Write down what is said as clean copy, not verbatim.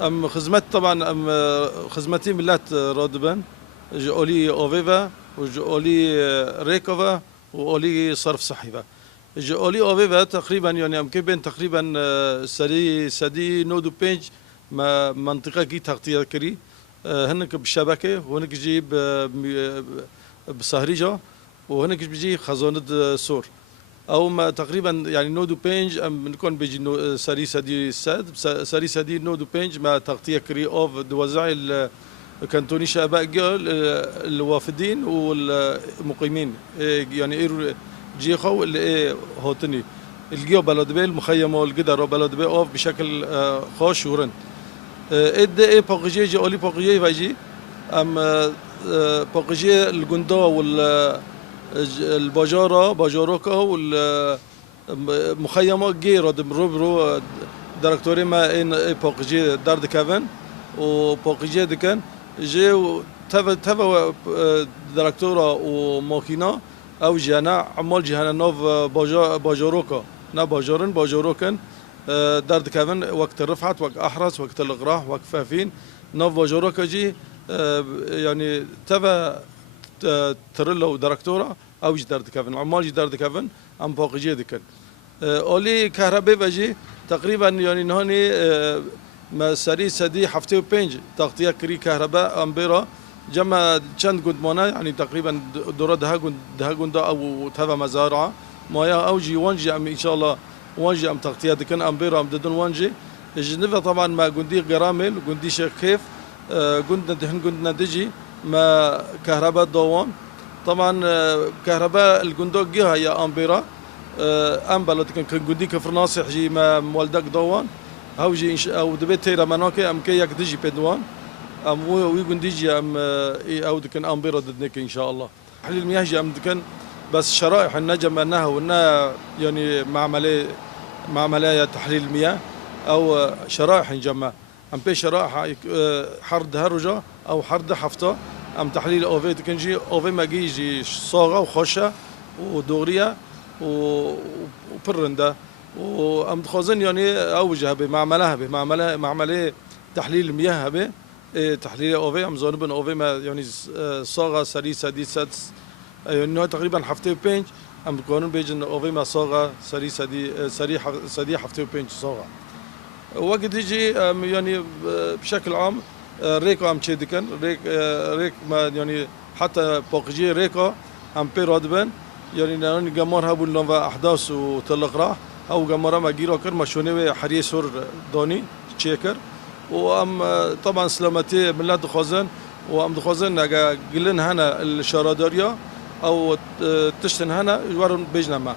ام خدمت طبعا ام خدمتي ملات رادبن اولي اوفيفا واولي ريكوفا واولي صرف صحيفه. اولي اوفيفا تقريبا يعني ام كيبن تقريبا سدي نودو بينج ما منطقه كي تغطيه كري هنك بالشبكه وهنك جيب بصهريجه وهناك بيجي خزانه سور او ما تقريبا يعني نودو بينج ام نكون بيجي ساري سدي ساد ساري سدي نودو بينج ما تغطيه كري اوف دوزع كانتوني شباب الوافدين والمقيمين يعني جي خو اللي هوتني الجيو بلد بيل مخيم والقدر بلد بيل اوف بشكل خوش ورن اد بوجي اولي بوجي فاجي ام بوجي الجندو وال الباجورة باجوروكا والمخيمة جيرو دمروبرو دكتوري ما إن بوقجي دارد كافن وبوقجي دكان جي تفا دكتورة وماكينة أو جانا عمال جهانا نوف باجوروكا نا باجورن باجوروكن دارد كافن وقت الرفعت وقت أحرس وقت الغراح وقت فافين نوف باجوروكا جي يعني تفا ترلو دكتورة او جدار دكافن عمال جدار دكافن ام باقي دكن اولي كهرباء بجي تقريبا يعني هوني ما سري سدي حفتي وبنج تغطيه كري كهرباء امبيرا جمع چند قدمانا يعني تقريبا دورة ده قندا او تبع مزارعه مايا او جي وانجي ام ان شاء الله وانجي ام تغطيه دكن امبيرا ام ددن وانجي الجنفه طبعا ما قندي قرامل قندي شيخ كيف قندنا دهن قندنا دجي ما كهرباء دوام طبعا كهرباء الجندوق جهه يا امبيرا ام بلد كان جندي كفر ناصح جي ما مولدك دوان او جي او دبيت تيرا منوكي ام كي يك دجي بدوان ام وي جندي جي ام او دكن امبيرا ددنك ان شاء الله تحليل المياه جي ام دكن بس شرائح النجم انها وانها يعني معمليه تحليل المياه او شرائح نجمع ام بي شرائح حرد هرجه او حرد حفطه ام تحليل اوفي تكنجي اوفي ما جي صاغه وخشه ودوريه وبرنده وام تخوزن يعني اوجه معمله تحليل المياه به تحليل اوفي ام زونبن اوفي ما يعني صاغه سري سدي سدس انه تقريبا حفتي بينج ام كونن بيجن اوفي ما صاغه سري سدي حفتي بينج صاغه وقت يجي يعني بشكل عام ريكو ام تشيدكن ريك ما يعني حتى بوقجي ريكو ام بيرودبن يعني نان جمار هبول نوفا احداث وتلقرا او جمارا ما جيرو كر مشوني حريه سور دوني تشيكر وام طبعا سلامتي ملات خوزن وام خوزن قلن هنا الشرادريا او تشتن هنا ورن بيجنا ما